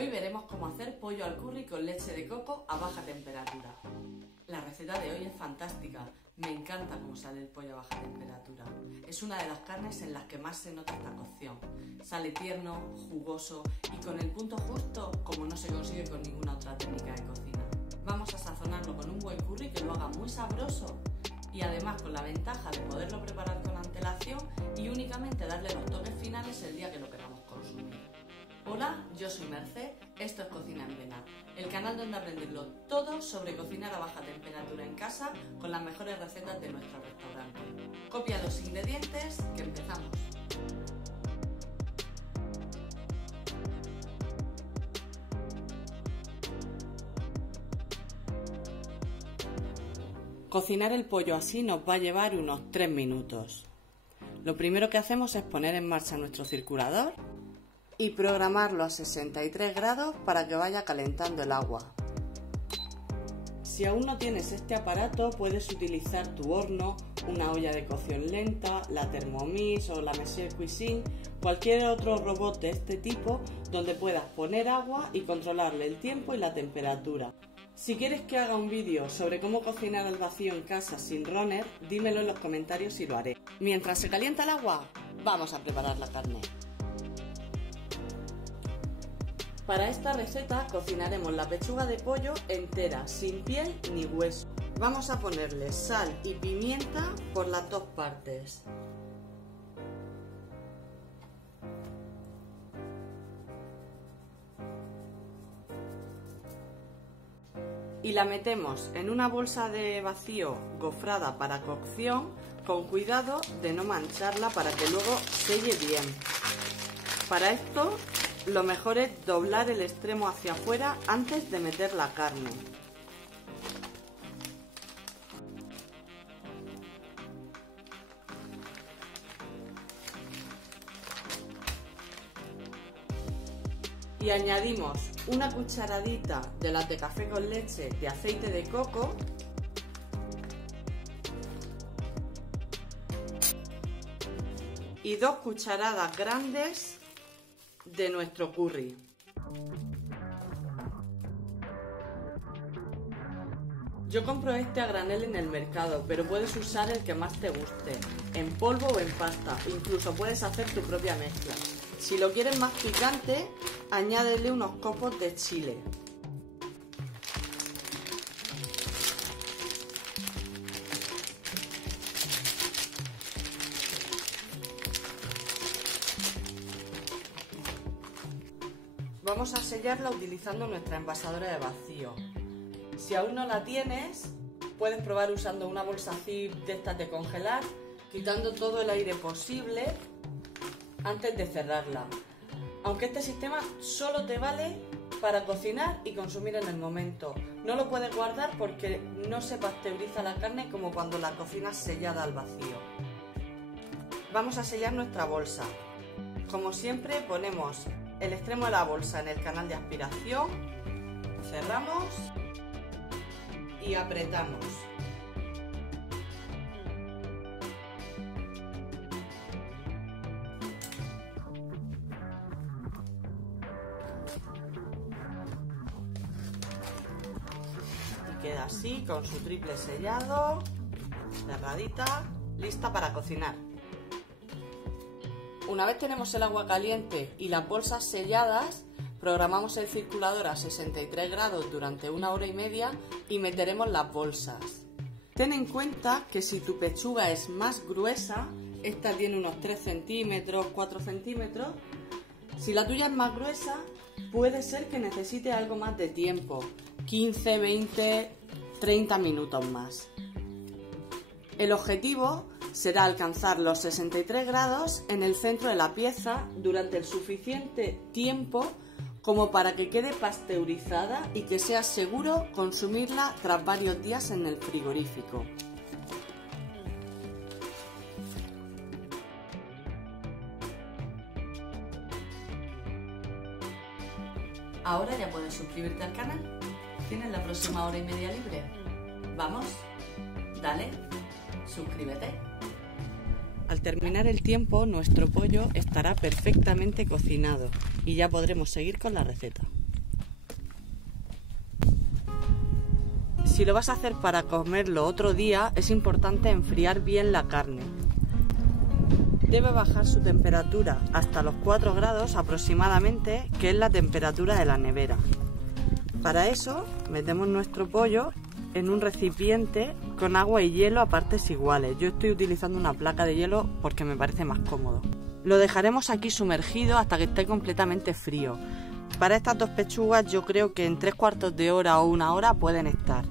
Hoy veremos cómo hacer pollo al curry con leche de coco a baja temperatura. La receta de hoy es fantástica, me encanta cómo sale el pollo a baja temperatura. Es una de las carnes en las que más se nota esta cocción. Sale tierno, jugoso y con el punto justo como no se consigue con ninguna otra técnica de cocina. Vamos a sazonarlo con un buen curry que lo haga muy sabroso y además con la ventaja de poderlo preparar con antelación y únicamente darle los toques finales el día que lo queramos consumir. Hola, yo soy Mercé, esto es Cocina en Vena, el canal donde aprenderlo todo sobre cocinar a baja temperatura en casa con las mejores recetas de nuestro restaurante. Copia los ingredientes, que empezamos. Cocinar el pollo así nos va a llevar unos 3 minutos. Lo primero que hacemos es poner en marcha nuestro circulador y programarlo a 63 grados para que vaya calentando el agua. Si aún no tienes este aparato, puedes utilizar tu horno, una olla de cocción lenta, la Thermomix o la Monsieur Cuisine, cualquier otro robot de este tipo donde puedas poner agua y controlarle el tiempo y la temperatura. Si quieres que haga un vídeo sobre cómo cocinar al vacío en casa sin runner, dímelo en los comentarios y lo haré. Mientras se calienta el agua, vamos a preparar la carne. Para esta receta cocinaremos la pechuga de pollo entera, sin piel ni hueso. Vamos a ponerle sal y pimienta por las dos partes. Y la metemos en una bolsa de vacío gofrada para cocción, con cuidado de no mancharla para que luego selle bien. Para esto lo mejor es doblar el extremo hacia afuera antes de meter la carne. Y añadimos una cucharadita de latte café con leche de aceite de coco y 2 cucharadas grandes de nuestro curry. Yo compro este a granel en el mercado, pero puedes usar el que más te guste, en polvo o en pasta, incluso puedes hacer tu propia mezcla. Si lo quieres más picante, añádele unos copos de chile. Vamos a sellarla utilizando nuestra envasadora de vacío. Si aún no la tienes, puedes probar usando una bolsa zip de estas de congelar, quitando todo el aire posible antes de cerrarla. Aunque este sistema solo te vale para cocinar y consumir en el momento. No lo puedes guardar porque no se pasteuriza la carne como cuando la cocinas sellada al vacío. Vamos a sellar nuestra bolsa. Como siempre, ponemos el extremo de la bolsa en el canal de aspiración, cerramos y apretamos. Y queda así, con su triple sellado, cerradita, lista para cocinar. Una vez tenemos el agua caliente y las bolsas selladas, programamos el circulador a 63 grados durante 1 hora y media y meteremos las bolsas. Ten en cuenta que si tu pechuga es más gruesa, esta tiene unos 3 centímetros, 4 centímetros, si la tuya es más gruesa, puede ser que necesite algo más de tiempo, 15, 20, 30 minutos más. El objetivo será alcanzar los 63 grados en el centro de la pieza durante el suficiente tiempo como para que quede pasteurizada y que sea seguro consumirla tras varios días en el frigorífico. Ahora ya puedes suscribirte al canal. ¿Tienes la próxima hora y media libre? Vamos, dale, suscríbete. Al terminar el tiempo, nuestro pollo estará perfectamente cocinado y ya podremos seguir con la receta. Si lo vas a hacer para comerlo otro día, es importante enfriar bien la carne. Debe bajar su temperatura hasta los 4 grados aproximadamente, que es la temperatura de la nevera. Para eso metemos nuestro pollo en un recipiente con agua y hielo a partes iguales. Yo estoy utilizando una placa de hielo porque me parece más cómodo. Lo dejaremos aquí sumergido hasta que esté completamente frío. Para estas 2 pechugas yo creo que en 3/4 de hora o 1 hora pueden estar.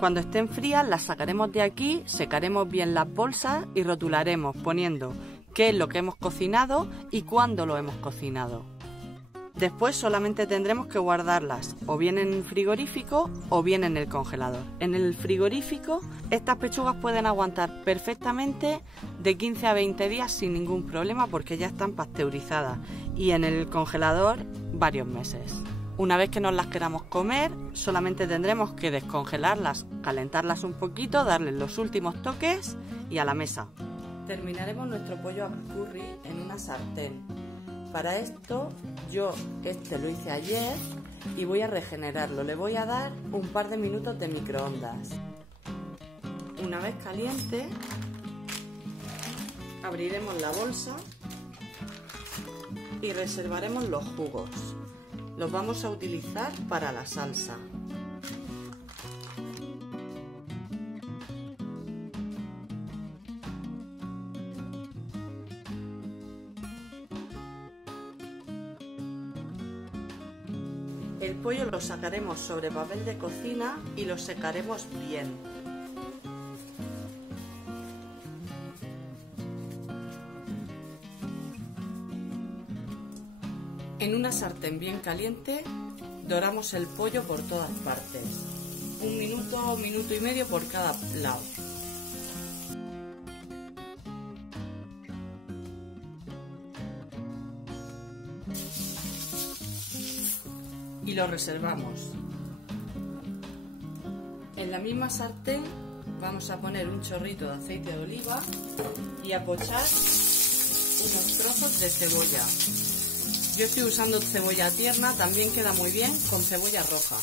Cuando estén frías las sacaremos de aquí, secaremos bien las bolsas y rotularemos poniendo qué es lo que hemos cocinado y cuándo lo hemos cocinado. Después solamente tendremos que guardarlas o bien en el frigorífico o bien en el congelador. En el frigorífico estas pechugas pueden aguantar perfectamente de 15 a 20 días sin ningún problema porque ya están pasteurizadas, y en el congelador varios meses. Una vez que nos las queramos comer, solamente tendremos que descongelarlas, calentarlas un poquito, darles los últimos toques y a la mesa. Terminaremos nuestro pollo al curry en una sartén. Para esto yo lo hice ayer y voy a regenerarlo. Le voy a dar un par de minutos de microondas. Una vez caliente, abriremos la bolsa y reservaremos los jugos. Los vamos a utilizar para la salsa. El pollo lo sacaremos sobre papel de cocina y lo secaremos bien. En una sartén bien caliente doramos el pollo por todas partes. 1 minuto, 1 minuto y medio por cada lado. Y lo reservamos. En la misma sartén vamos a poner un chorrito de aceite de oliva y a pochar unos trozos de cebolla. Yo estoy usando cebolla tierna, también queda muy bien con cebolla roja.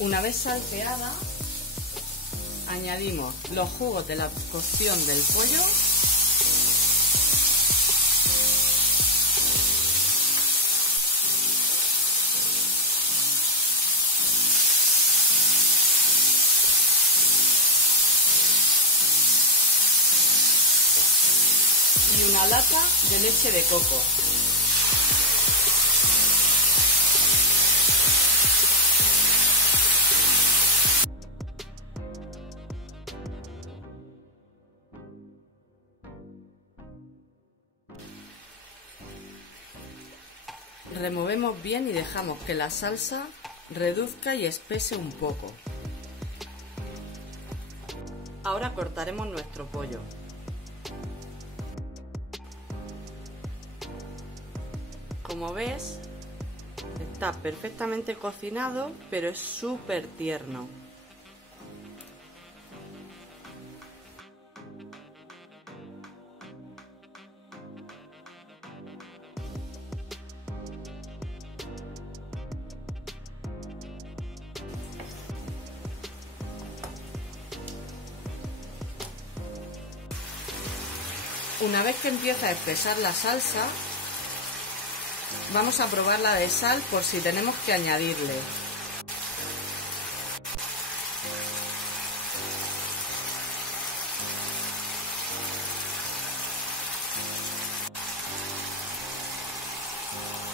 Una vez salteada, añadimos los jugos de la cocción del pollo y una lata de leche de coco. Removemos bien y dejamos que la salsa reduzca y espese un poco. Ahora cortaremos nuestro pollo. Como ves, está perfectamente cocinado, pero es súper tierno. Una vez que empieza a espesar la salsa, vamos a probarla de sal por si tenemos que añadirle.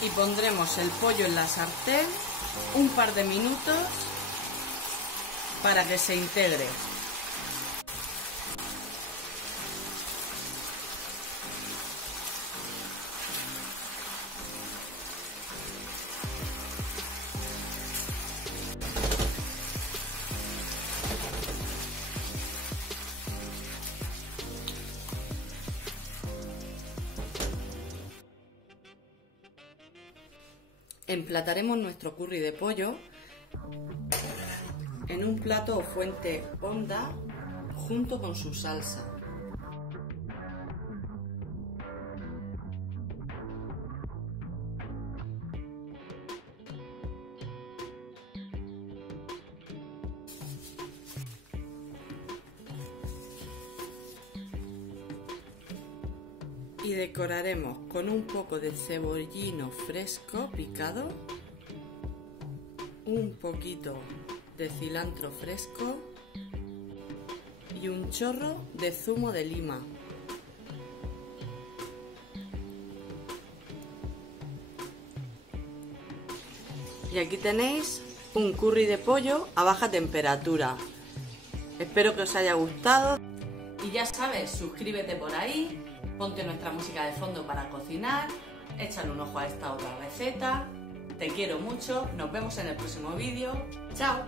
Y pondremos el pollo en la sartén un par de minutos para que se integre. Emplataremos nuestro curry de pollo en un plato o fuente honda junto con su salsa. Y decoraremos con un poco de cebollino fresco picado, un poquito de cilantro fresco y un chorro de zumo de lima. Y aquí tenéis un curry de pollo a baja temperatura. Espero que os haya gustado. Y ya sabes, suscríbete por ahí, ponte nuestra música de fondo para cocinar, échale un ojo a esta otra receta. Te quiero mucho, nos vemos en el próximo vídeo. ¡Chao!